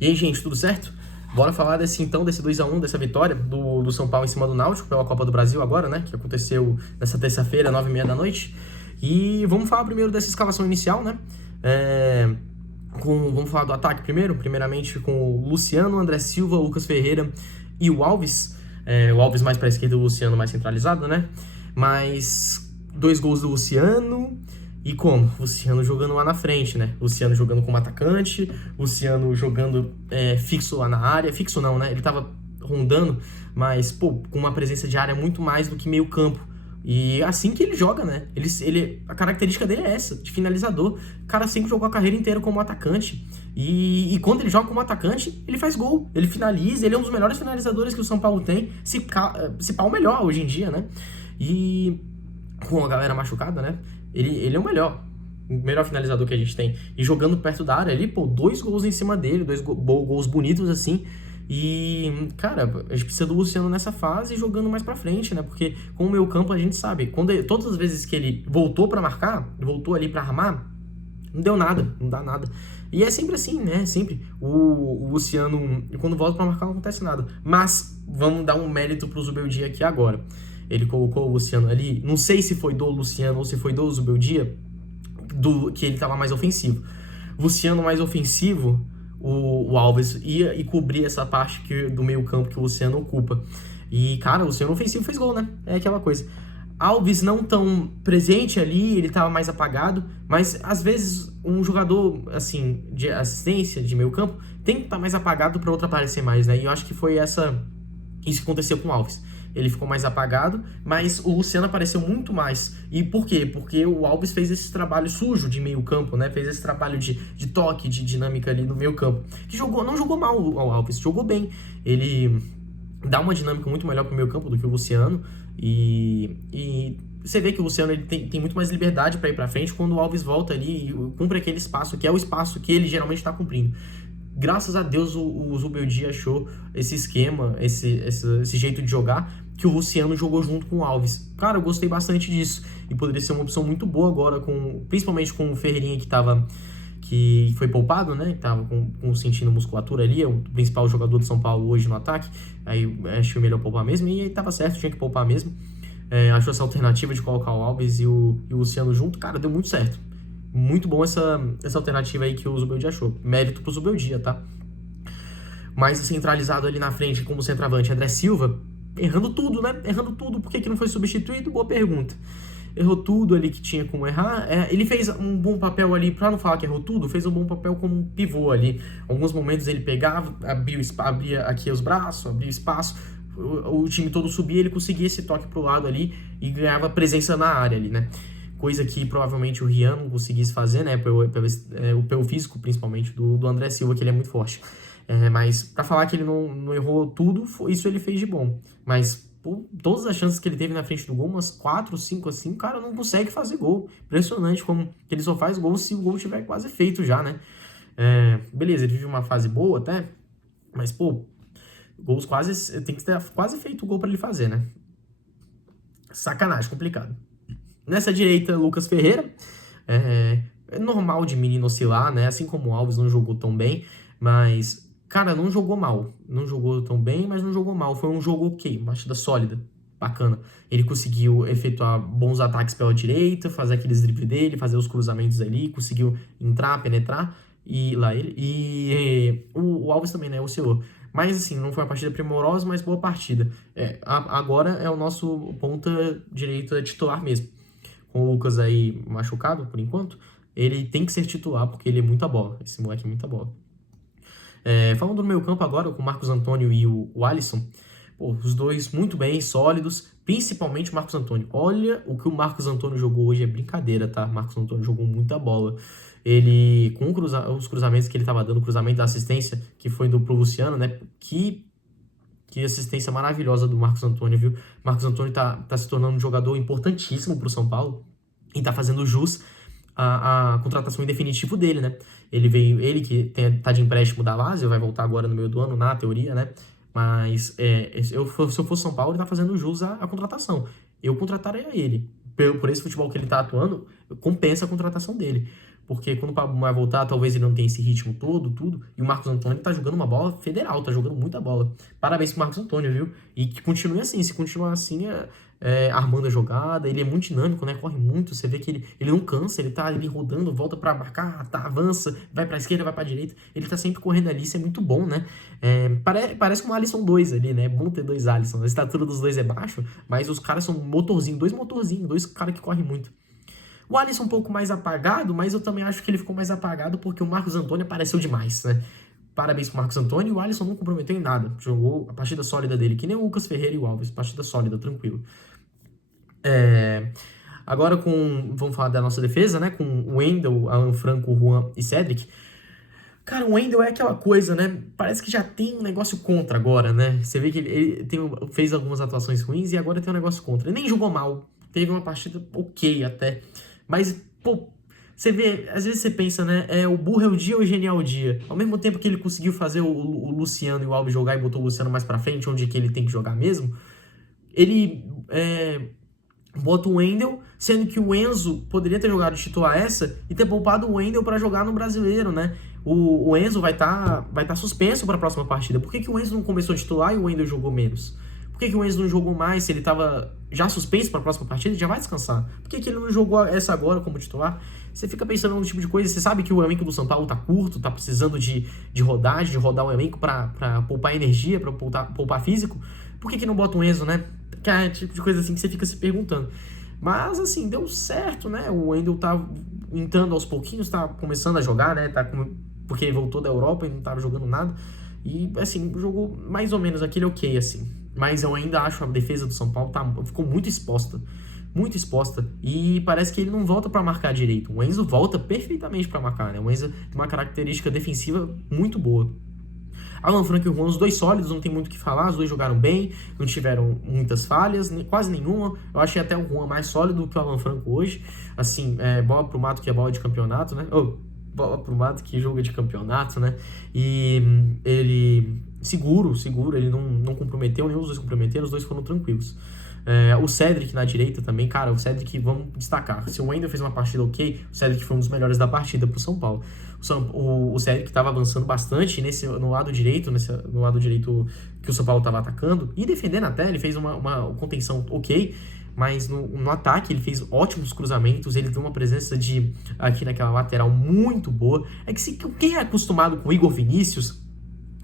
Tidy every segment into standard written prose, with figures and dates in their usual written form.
E aí, gente, tudo certo? Bora falar desse 2-1, dessa vitória do São Paulo em cima do Náutico pela Copa do Brasil agora, né? Que aconteceu nessa terça-feira, 9h30 da noite. E vamos falar primeiro dessa escalação inicial, né? Vamos falar do ataque primeiro, primeiramente com o Luciano, André Silva, Lucas Ferreira e o Alves. O Alves mais para a esquerda e o Luciano mais centralizado, né? Mas 2 gols do Luciano. E como? Luciano jogando lá na frente, né? Luciano jogando como atacante, Luciano jogando fixo lá na área. Fixo não, né? Ele tava rondando, mas, pô, com uma presença de área muito mais do que meio campo. E assim que ele joga, né? A característica dele é essa, de finalizador. O cara sempre jogou a carreira inteira como atacante. E quando ele joga como atacante, ele faz gol. Ele finaliza, ele é um dos melhores finalizadores que o São Paulo tem. Se pá o melhor hoje em dia, né? E com a galera machucada, né? Ele é o melhor finalizador que a gente tem. E jogando perto da área ali, pô, 2 gols em cima dele, 2 gols bonitos assim. E, cara, a gente precisa do Luciano nessa fase jogando mais pra frente, né? Porque com o meio campo a gente sabe, todas as vezes que ele voltou pra marcar, voltou ali pra armar, não deu nada, não dá nada. E é sempre assim, né? Sempre. O Luciano, quando volta pra marcar, não acontece nada. Mas vamos dar um mérito pro Zubeldia aqui agora. Ele colocou o Luciano ali, não sei se foi do Luciano ou se foi do Zubeldia, que ele tava mais ofensivo. Luciano mais ofensivo, o Alves ia e cobrir essa parte do meio campo que o Luciano ocupa. E, cara, o Luciano ofensivo fez gol, né? É aquela coisa. Alves não tão presente ali, ele tava mais apagado, mas às vezes um jogador, assim, de assistência, de meio campo, tem que estar mais apagado para outro aparecer mais, né? E eu acho que foi isso que aconteceu com o Alves. Ele ficou mais apagado, mas o Luciano apareceu muito mais. E por quê? Porque o Alves fez esse trabalho sujo de meio campo, né? Fez esse trabalho de toque, de dinâmica ali no meio campo. Que não jogou mal o Alves, jogou bem. Ele dá uma dinâmica muito melhor pro meio campo do que o Luciano. E você vê que o Luciano ele tem muito mais liberdade para ir para frente quando o Alves volta ali e cumpre aquele espaço, que é o espaço que ele geralmente está cumprindo. Graças a Deus o Zubeldia achou esse esquema, esse jeito de jogar, que o Luciano jogou junto com o Alves. Cara, eu gostei bastante disso. E poderia ser uma opção muito boa agora, principalmente com o Ferreirinha que foi poupado, né? Que tava sentindo musculatura ali, é o principal jogador do São Paulo hoje no ataque. Aí achei melhor poupar mesmo, e aí tava certo, tinha que poupar mesmo. Achou essa alternativa de colocar o Alves e o Luciano junto, cara, deu muito certo. Muito bom essa alternativa aí que o Zubeldia achou. Mérito pro Zubeldia, tá? Mais centralizado ali na frente, como centroavante, André Silva, errando tudo, né? Errando tudo. Por que não foi substituído? Boa pergunta. Errou tudo ali que tinha como errar. Ele fez um bom papel ali, pra não falar que errou tudo, fez um bom papel como pivô ali. Alguns momentos ele pegava, abria aqui os braços, abria espaço, o time todo subia, ele conseguia esse toque pro lado ali e ganhava presença na área ali, né? Coisa que provavelmente o Rian não conseguisse fazer, né? Pelo físico, principalmente, do André Silva, que ele é muito forte. Mas pra falar que ele não errou tudo, isso ele fez de bom. Mas pô, todas as chances que ele teve na frente do gol, umas 4, 5 assim, o cara não consegue fazer gol. Impressionante como que ele só faz gol se o gol tiver quase feito já, né? Beleza, ele vive uma fase boa até, mas pô, gols quase, tem que ter quase feito o gol pra ele fazer, né? Sacanagem, complicado. Nessa direita, Lucas Ferreira. É normal de menino oscilar, né? Assim como o Alves não jogou tão bem, mas, cara, não jogou mal. Não jogou tão bem, mas não jogou mal. Foi um jogo ok, uma partida sólida, bacana. Ele conseguiu efetuar bons ataques pela direita, fazer aqueles dribles dele, fazer os cruzamentos ali, conseguiu entrar, penetrar, e lá ele. E o Alves também, né? Oscilou. Mas, assim, não foi uma partida primorosa, mas boa partida. Agora é o nosso ponta direita titular mesmo. Com o Lucas aí machucado, por enquanto, ele tem que ser titular, porque ele é muita bola. Esse moleque é muita bola. Falando do meio campo agora, com o Marcos Antônio e o Alisson, pô, os dois muito bem, sólidos, principalmente o Marcos Antônio. Olha, o que o Marcos Antônio jogou hoje é brincadeira, tá? O Marcos Antônio jogou muita bola. Ele, com os cruzamentos que ele tava dando, o cruzamento da assistência, que foi pro Luciano, né? Que assistência maravilhosa do Marcos Antônio, viu? Marcos Antônio tá se tornando um jogador importantíssimo pro São Paulo e tá fazendo jus a contratação em definitivo dele, né? Ele que tá de empréstimo da Lazio, vai voltar agora no meio do ano, na teoria, né? Mas se eu fosse São Paulo, ele tá fazendo jus à contratação. Eu contrataria ele. Por esse futebol que ele tá atuando, compensa a contratação dele. porque quando o Pablo vai voltar, talvez ele não tenha esse ritmo todo, tudo, e o Marcos Antônio tá jogando uma bola federal, tá jogando muita bola. Parabéns pro Marcos Antônio, viu? E que continue assim, se continuar assim, armando a jogada, ele é muito dinâmico, né? Corre muito, você vê que ele não cansa, ele tá ali rodando, volta pra marcar, tá, avança, vai pra esquerda, vai pra direita, ele tá sempre correndo ali, isso é muito bom, né? Parece com um Alisson 2 ali, né? É bom ter dois Alisson, a estatura dos dois é baixa, mas os caras são motorzinho, dois caras que correm muito. O Alisson um pouco mais apagado, mas eu também acho que ele ficou mais apagado porque o Marcos Antônio apareceu demais, né? Parabéns pro Marcos Antônio, e o Alisson não comprometeu em nada. Jogou a partida sólida dele, que nem o Lucas Ferreira e o Alves. Partida sólida, tranquilo. Agora vamos falar da nossa defesa, né? Com o Wendel, Alan Franco, Juan e Cedric. Cara, o Wendel é aquela coisa, né? Parece que já tem um negócio contra agora, né? Você vê que ele fez algumas atuações ruins e agora tem um negócio contra. Ele nem jogou mal. Teve uma partida ok até. Mas, pô, você vê, às vezes você pensa, né? O burro é o dia ou o genial é o dia? Ao mesmo tempo que ele conseguiu fazer o Luciano e o Alves jogar e botou o Luciano mais pra frente, onde que ele tem que jogar mesmo, ele bota o Wendel, sendo que o Enzo poderia ter jogado titular essa e ter poupado o Wendel pra jogar no Brasileiro, né? O Enzo vai tá suspenso pra próxima partida. Por que o Enzo não começou a titular e o Wendel jogou menos? Por que o Enzo não jogou mais se ele tava já suspenso para a próxima partida? Ele já vai descansar. Por que ele não jogou essa agora como titular? Você fica pensando no tipo de coisa. Você sabe que o elenco do São Paulo tá curto, tá precisando de rodagem, de rodar o elenco para poupar energia, para poupar físico. Por que não bota um Enzo, né? Que é tipo de coisa assim que você fica se perguntando. Mas, assim, deu certo, né? O Wendel tá entrando aos pouquinhos, tá começando a jogar, né? Porque ele voltou da Europa e não tava jogando nada. E, assim, jogou mais ou menos aquele ok, assim. Mas eu ainda acho a defesa do São Paulo ficou muito exposta. Muito exposta. E parece que ele não volta para marcar direito. O Enzo volta perfeitamente para marcar, né? O Enzo tem uma característica defensiva muito boa. Alan Franco e o Juan, os dois sólidos, não tem muito o que falar. Os dois jogaram bem, não tiveram muitas falhas, quase nenhuma. Eu achei até o Juan mais sólido que o Alan Franco hoje. Assim, bola pro mato que é bola de campeonato, né? Bola pro mato que joga de campeonato, né? E ele seguro, ele não comprometeu, nenhum dos dois comprometeram, os dois foram tranquilos. O Cedric na direita também, cara, o Cedric, vamos destacar, se o Wendel fez uma partida ok, o Cedric foi um dos melhores da partida pro São Paulo. O Cedric estava avançando bastante no lado direito que o São Paulo estava atacando, e defendendo até, ele fez uma contenção ok, mas no ataque ele fez ótimos cruzamentos, ele deu uma presença aqui naquela lateral muito boa. É que quem é acostumado com o Igor Vinícius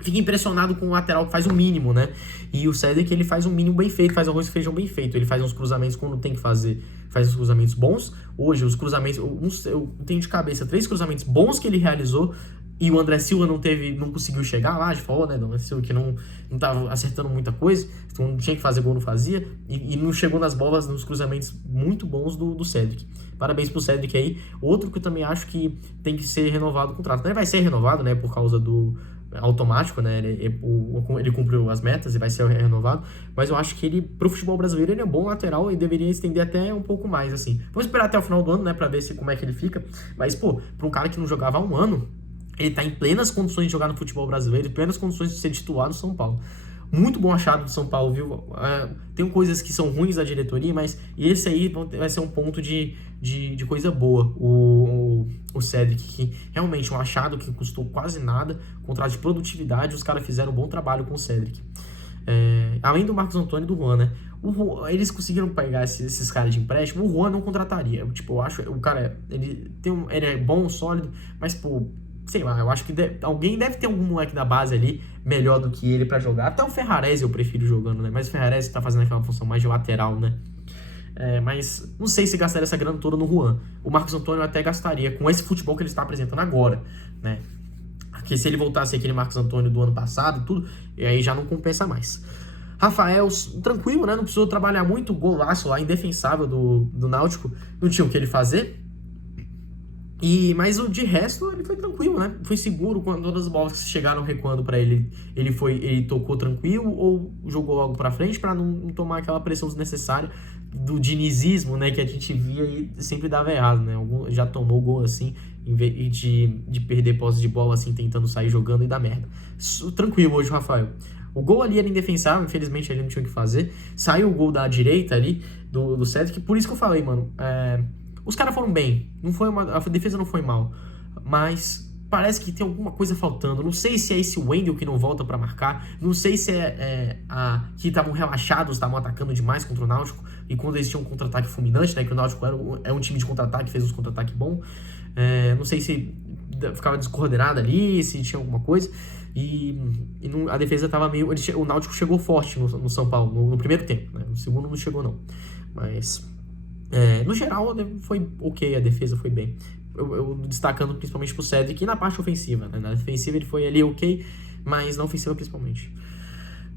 fica impressionado com o lateral que faz o mínimo, né? E o Cedric, ele faz um mínimo bem feito, faz arroz e feijão bem feito. Ele faz uns cruzamentos quando tem que fazer, faz os cruzamentos bons. Hoje, os cruzamentos, eu tenho de cabeça 3 cruzamentos bons que ele realizou, e o André Silva não conseguiu chegar lá de fora, né? O André Silva que não tava acertando muita coisa, então tinha que fazer gol, não fazia, e não chegou nas bolas, nos cruzamentos muito bons do Cedric. Parabéns pro Cedric aí. Outro que eu também acho que tem que ser renovado o contrato. Ele vai ser renovado, né? Por causa do automático, né? Ele cumpriu as metas e vai ser renovado, mas eu acho que ele, pro futebol brasileiro, ele é um bom lateral e deveria estender até um pouco mais, assim. Vamos esperar até o final do ano, né? Pra ver como é que ele fica. Mas, pô, pra um cara que não jogava há um ano, ele tá em plenas condições de jogar no futebol brasileiro, em plenas condições de ser titular no São Paulo. Muito bom achado do São Paulo, viu? Tem coisas que são ruins da diretoria, mas esse aí vai ser um ponto de coisa boa. O Cedric, que realmente um achado que custou quase nada, contrato de produtividade, os caras fizeram um bom trabalho com o Cedric. Além do Marcos Antônio e do Juan, né? Eles conseguiram pegar esses caras de empréstimo. O Juan não contrataria. Tipo, eu acho o cara, ele é bom, sólido, mas, pô, sei lá, eu acho que alguém deve ter algum moleque da base ali melhor do que ele pra jogar. Até o Ferrarese eu prefiro jogando, né? Mas o Ferrarese tá fazendo aquela função mais de lateral, né? Mas não sei se gastaria essa grana toda no Juan. O Marcos Antônio até gastaria com esse futebol que ele está apresentando agora, né? Porque se ele voltasse aquele Marcos Antônio do ano passado e tudo, aí já não compensa mais. Rafael, tranquilo, né? Não precisou trabalhar muito. Golaço lá, indefensável do Náutico. Não tinha o que ele fazer. Mas de resto, ele foi tranquilo, né? Foi seguro quando todas as bolas que chegaram recuando pra ele. Ele tocou tranquilo ou jogou logo pra frente pra não tomar aquela pressão desnecessária do dinizismo, né? Que a gente via e sempre dava errado, né? Já tomou gol assim, em vez de perder posse de bola assim, tentando sair jogando e dar merda. Tranquilo hoje, Rafael. O gol ali era indefensável, infelizmente ele não tinha o que fazer. Saiu o gol da direita ali, do Cedric, por isso que eu falei, mano. Os caras foram bem, a defesa não foi mal, mas parece que tem alguma coisa faltando. Não sei se é esse Wendel que não volta pra marcar, não sei se que estavam relaxados, estavam atacando demais contra o Náutico, e quando eles tinham um contra-ataque fulminante, né, que o Náutico é um time de contra-ataque, fez uns contra-ataque bom, não sei se ficava descoordenado ali, se tinha alguma coisa, a defesa tava meio... O Náutico chegou forte no São Paulo, no primeiro tempo, né, no segundo não chegou não, mas no geral foi ok, a defesa foi bem. Eu destacando principalmente pro Cedric e na parte ofensiva, né? Na defensiva ele foi ali ok, mas na ofensiva principalmente.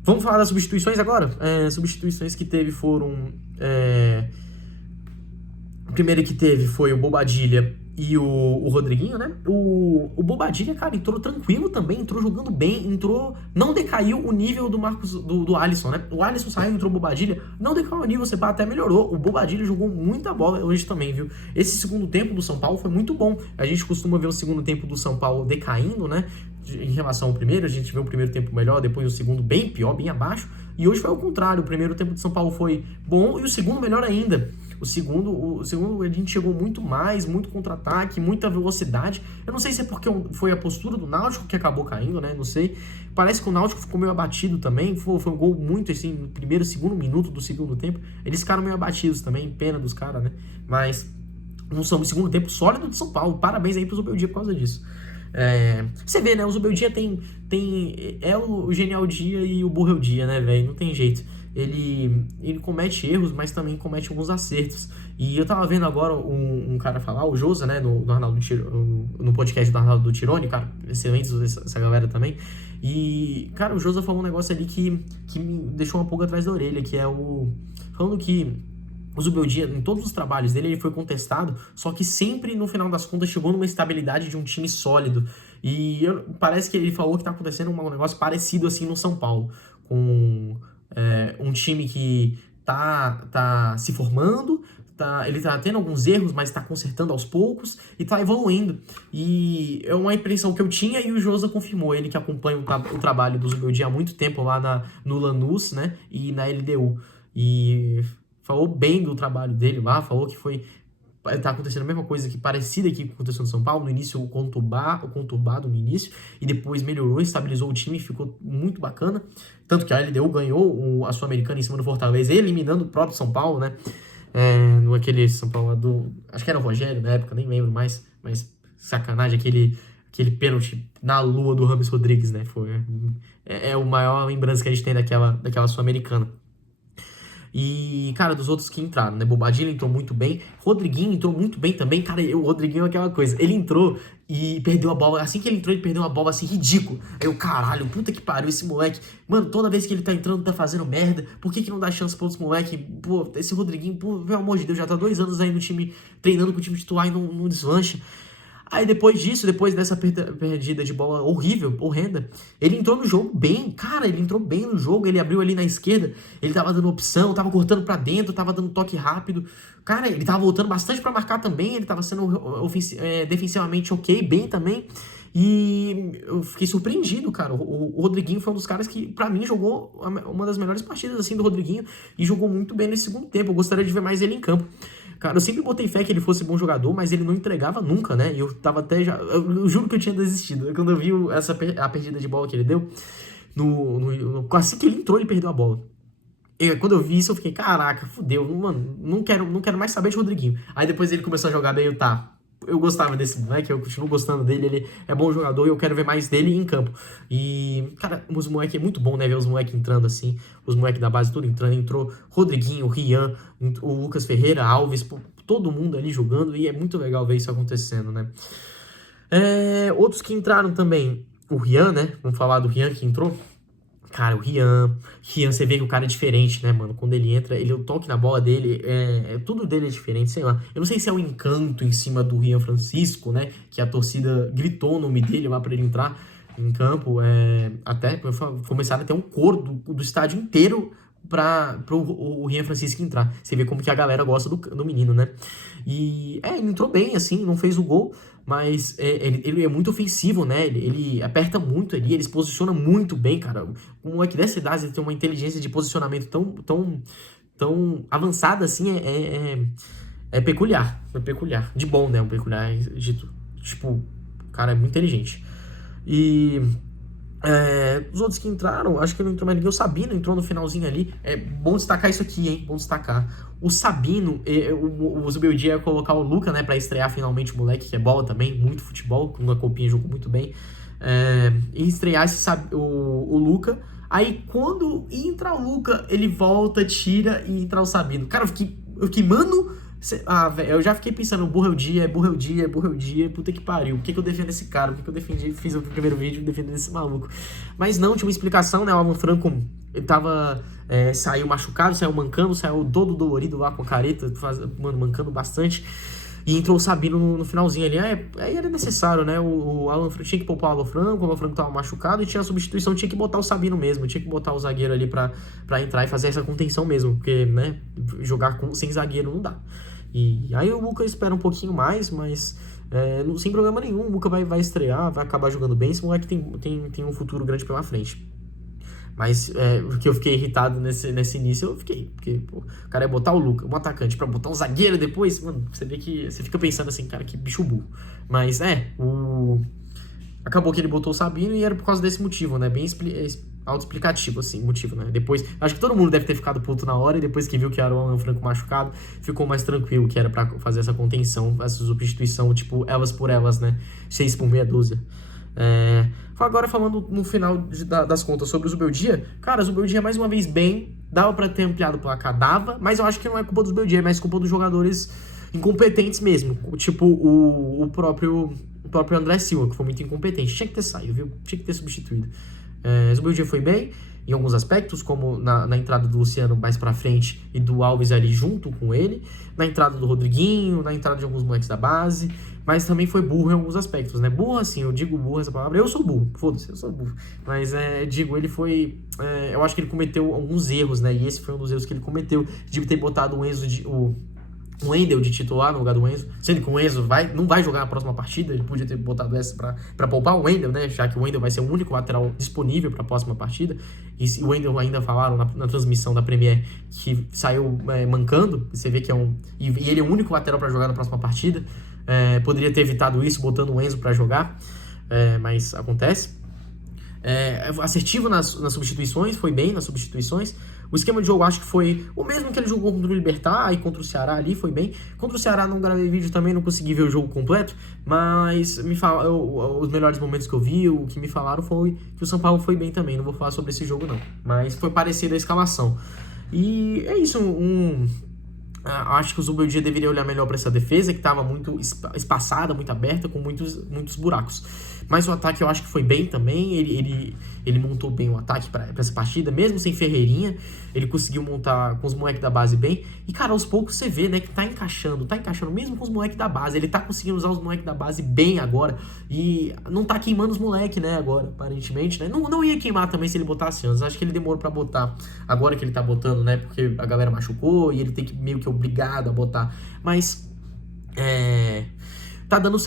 Vamos falar das substituições agora? Substituições que teve foram... A primeira que teve foi o Bobadilla e o Rodriguinho, né? O Bobadilla, cara, entrou tranquilo também, entrou jogando bem, não decaiu o nível do do Alisson, né? O Alisson saiu, entrou o Bobadilla, não decaiu o nível, até melhorou. O Bobadilla jogou muita bola hoje também, viu? Esse segundo tempo do São Paulo foi muito bom. A gente costuma ver o segundo tempo do São Paulo decaindo, né? Em relação ao primeiro, a gente vê o primeiro tempo melhor, depois o segundo bem pior, bem abaixo. E hoje foi ao contrário, o primeiro tempo do São Paulo foi bom e o segundo melhor ainda. O segundo a gente chegou muito contra-ataque, muita velocidade. Eu não sei se é porque foi a postura do Náutico que acabou caindo, né? Não sei. Parece que o Náutico ficou meio abatido também. Foi um gol muito assim, no primeiro, segundo minuto do segundo tempo. Eles ficaram meio abatidos também, pena dos caras, né? Mas no segundo tempo sólido de São Paulo. Parabéns aí pro Zubeldia por causa disso. Você vê, né? O Zubeldia é o genial dia e o burro dia, né, velho? Não tem jeito. Ele comete erros, mas também comete alguns acertos. E eu tava vendo agora um cara falar, o Josa, né, no podcast do Arnaldo do Tirone, cara, excelentes essa galera também. E, cara, o Josa falou um negócio ali que me deixou uma pulga atrás da orelha, que é falando que o Zubeldia, em todos os trabalhos dele, ele foi contestado, só que sempre, no final das contas, chegou numa estabilidade de um time sólido. E parece que ele falou que tá acontecendo um negócio parecido assim no São Paulo, com um time que tá se formando, ele tá tendo alguns erros, mas tá consertando aos poucos e tá evoluindo. E é uma impressão que eu tinha e o Josa confirmou, ele que acompanha o trabalho do Zubeldia há muito tempo lá no Lanús, né, e na LDU. E falou bem do trabalho dele lá, falou que tá acontecendo a mesma coisa parecida que aconteceu no São Paulo, no início conturbado no início, e depois melhorou, estabilizou o time, ficou muito bacana, tanto que a LDU ganhou a Sul-Americana em cima do Fortaleza, eliminando o próprio São Paulo, né, aquele São Paulo acho que era o Rogério na época, nem lembro mais, mas sacanagem, aquele pênalti na lua do Rames Rodrigues, né, é o maior lembrança que a gente tem daquela Sul-Americana. E, cara, dos outros que entraram, né? Bobadilla entrou muito bem. Rodriguinho entrou muito bem também. Cara, o Rodriguinho é aquela coisa. Ele entrou e perdeu a bola. Assim que ele entrou, ele perdeu uma bola assim, ridículo. Aí eu, caralho, puta que pariu esse moleque. Mano, toda vez que ele tá entrando, tá fazendo merda. Por que não dá chance pra outros moleques? Pô, esse Rodriguinho, pô, pelo amor de Deus, já tá 2 anos aí no time, treinando com o time titular e não deslancha. Aí depois dessa perdida de bola horrível, horrenda, ele entrou no jogo bem, cara, ele entrou bem no jogo, ele abriu ali na esquerda, ele tava dando opção, tava cortando pra dentro, tava dando toque rápido, cara, ele tava voltando bastante pra marcar também, ele tava sendo defensivamente ok, bem também, e eu fiquei surpreendido, cara, o Rodriguinho foi um dos caras que, pra mim, jogou uma das melhores partidas, assim, do Rodriguinho, e jogou muito bem nesse segundo tempo, eu gostaria de ver mais ele em campo. Cara, eu sempre botei fé que ele fosse bom jogador, mas ele não entregava nunca, né? E eu tava até já... Eu juro que eu tinha desistido. Quando eu vi a perdida de bola que ele deu, assim que ele entrou, ele perdeu a bola. E quando eu vi isso, eu fiquei, caraca, fudeu. Mano, não quero mais saber de Rodriguinho. Aí depois ele começou a jogar bem, eu gostava desse moleque, eu continuo gostando dele, ele é bom jogador e eu quero ver mais dele em campo. E, cara, os moleques é muito bom, né, ver os moleques entrando assim, os moleques da base tudo entrando, entrou Rodriguinho, Rian, o Lucas Ferreira, Alves, todo mundo ali jogando e é muito legal ver isso acontecendo, né. Outros que entraram também, o Rian, né, vamos falar do Rian que entrou. Cara, o Rian, você vê que o cara é diferente, né, mano? Quando ele entra, o toque na bola dele, tudo dele é diferente, sei lá. Eu não sei se é o encanto em cima do Rian Francisco, né? Que a torcida gritou o nome dele lá pra ele entrar em campo. Até começaram a ter um coro do estádio inteiro pro Rian Francisco entrar. Você vê como que a galera gosta do menino, né? E, ele entrou bem, assim, não fez o gol, mas ele é muito ofensivo, né? Ele aperta muito ali, ele se posiciona muito bem, cara. Um moleque dessa idade, ele tem uma inteligência de posicionamento tão avançada, assim, é peculiar. É peculiar. De bom, né? Um peculiar. Tipo, o cara é muito inteligente. E os outros que entraram, acho que não entrou mais ninguém. O Sabino entrou no finalzinho ali. É bom destacar isso aqui, hein? Bom destacar. O Sabino, o Zubeldia ia colocar o Luca, né? Pra estrear finalmente o moleque, que é bola também. Muito futebol. Com uma copinha jogou muito bem. E estrear o Luca. Aí quando entra o Luca, ele volta, tira e entra o Sabino. Cara, eu fiquei, mano. Velho, eu já fiquei pensando, burro é o dia, puta que pariu. Por que eu defendo esse cara? Por que eu defendi, fiz o primeiro vídeo defendendo esse maluco? Mas não, tinha uma explicação, né? O Alan Franco, ele tava, saiu machucado, saiu mancando, saiu todo dolorido lá com a careta, mancando bastante. E entrou o Sabino no finalzinho ali. Aí era necessário, né? O Alan Franco tinha que poupar o Alan Franco tava machucado e tinha a substituição, tinha que botar o Sabino mesmo, tinha que botar o zagueiro ali pra entrar e fazer essa contenção mesmo, porque, né, jogar sem zagueiro não dá. E aí o Luca espera um pouquinho mais, mas sem problema nenhum, o Luca vai estrear, vai acabar jogando bem, esse moleque tem um futuro grande pela frente. Mas porque eu fiquei irritado nesse início, eu fiquei. Porque pô, o cara ia botar o Luca, um atacante, pra botar um zagueiro depois, mano, você vê que você fica pensando assim, cara, que bicho burro. Mas acabou que ele botou o Sabino e era por causa desse motivo, né? Bem autoexplicativo, assim, motivo, né? Depois, acho que todo mundo deve ter ficado puto na hora e depois que viu que era o Alan Franco machucado, ficou mais tranquilo, que era pra fazer essa contenção, essa substituição, tipo, elas por elas, né? 6 por meia dúzia. Agora falando no final das contas sobre o Zubeldia, cara, o Zubeldia mais uma vez bem, dava pra ter ampliado o placar, dava, mas eu acho que não é culpa do Zubeldia, é mais culpa dos jogadores incompetentes mesmo, tipo o próprio André Silva, que foi muito incompetente, tinha que ter saído, viu? Tinha que ter substituído. O Zubeldia foi bem em alguns aspectos, como na entrada do Luciano mais pra frente e do Alves ali junto com ele, na entrada do Rodriguinho, na entrada de alguns moleques da base, mas também foi burro em alguns aspectos, né? Burro assim, eu digo burro essa palavra, eu sou burro, foda-se, eu sou burro, mas ele foi, eu acho que ele cometeu alguns erros, né? E esse foi um dos erros que ele cometeu, de ter botado o Wendel de titular no lugar do Enzo, sendo que o Enzo não vai jogar na próxima partida, ele podia ter botado essa pra poupar o Wendel, né, já que o Wendel vai ser o único lateral disponível pra próxima partida, e o Wendel ainda falaram na transmissão da Premier que saiu mancando, você vê que e ele é o único lateral pra jogar na próxima partida, poderia ter evitado isso botando o Enzo pra jogar, mas acontece. Assertivo nas substituições, foi bem nas substituições. O esquema de jogo acho que foi o mesmo que ele jogou contra o Libertad e contra o Ceará ali, foi bem. Contra o Ceará não gravei vídeo também, não consegui ver o jogo completo, mas os melhores momentos que eu vi, o que me falaram foi que o São Paulo foi bem também, não vou falar sobre esse jogo não, mas foi parecida a escalação. E é isso, acho que o Zubeldia deveria olhar melhor para essa defesa, que estava muito espaçada, muito aberta, com muitos buracos. Mas o ataque eu acho que foi bem também, ele montou bem o ataque para essa partida, mesmo sem Ferreirinha, ele conseguiu montar com os moleques da base bem. E, cara, aos poucos você vê, né, que tá encaixando, mesmo com os moleques da base, ele tá conseguindo usar os moleques da base bem agora, e não tá queimando os moleques, né, agora, aparentemente, né. Não ia queimar também se ele botasse antes, acho que ele demorou para botar, agora que ele tá botando, né, porque a galera machucou e ele tem que meio que obrigado a botar, mas tá dando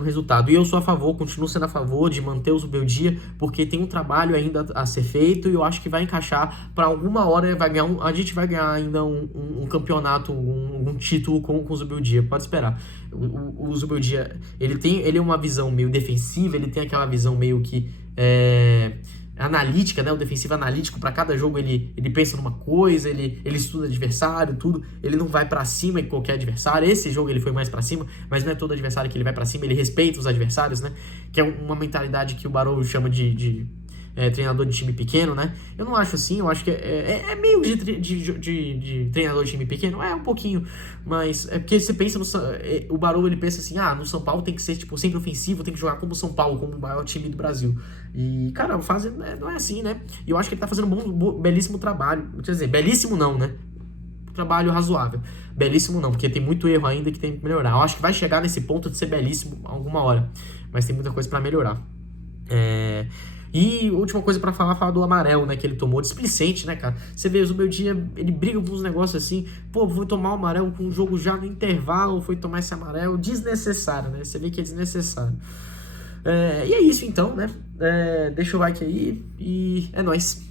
resultado, e eu sou a favor, continuo sendo a favor de manter o Zubeldia, porque tem um trabalho ainda a ser feito, e eu acho que vai encaixar para alguma hora, a gente vai ganhar ainda um campeonato, um título com o Zubeldia, pode esperar. O Zubeldia, ele é uma visão meio defensiva, ele tem aquela visão meio que analítica, né? O defensivo analítico, para cada jogo ele pensa numa coisa, ele estuda adversário, tudo, ele não vai para cima em qualquer adversário. Esse jogo ele foi mais para cima, mas não é todo adversário que ele vai para cima, ele respeita os adversários, né? Que é uma mentalidade que o Barrow chama de treinador de time pequeno, né? Eu não acho assim, eu acho que é meio de treinador de time pequeno, um pouquinho, mas é porque você pensa o Barrow, ele pensa assim, no São Paulo tem que ser, tipo, sempre ofensivo, tem que jogar como o São Paulo, como o maior time do Brasil, e, cara, não é assim, né? E eu acho que ele tá fazendo belíssimo trabalho, quer dizer, belíssimo não, né? Trabalho razoável, belíssimo não, porque tem muito erro ainda que tem que melhorar. Eu acho que vai chegar nesse ponto de ser belíssimo alguma hora, mas tem muita coisa pra melhorar. E última coisa pra falar do amarelo, né, que ele tomou, displicente, né, cara? Você vê o Zubeldia, ele briga com uns negócios assim, foi tomar o amarelo com um jogo já no intervalo, foi tomar esse amarelo, desnecessário, né? Você vê que é desnecessário. E é isso então, né? Deixa o like aí e é nóis.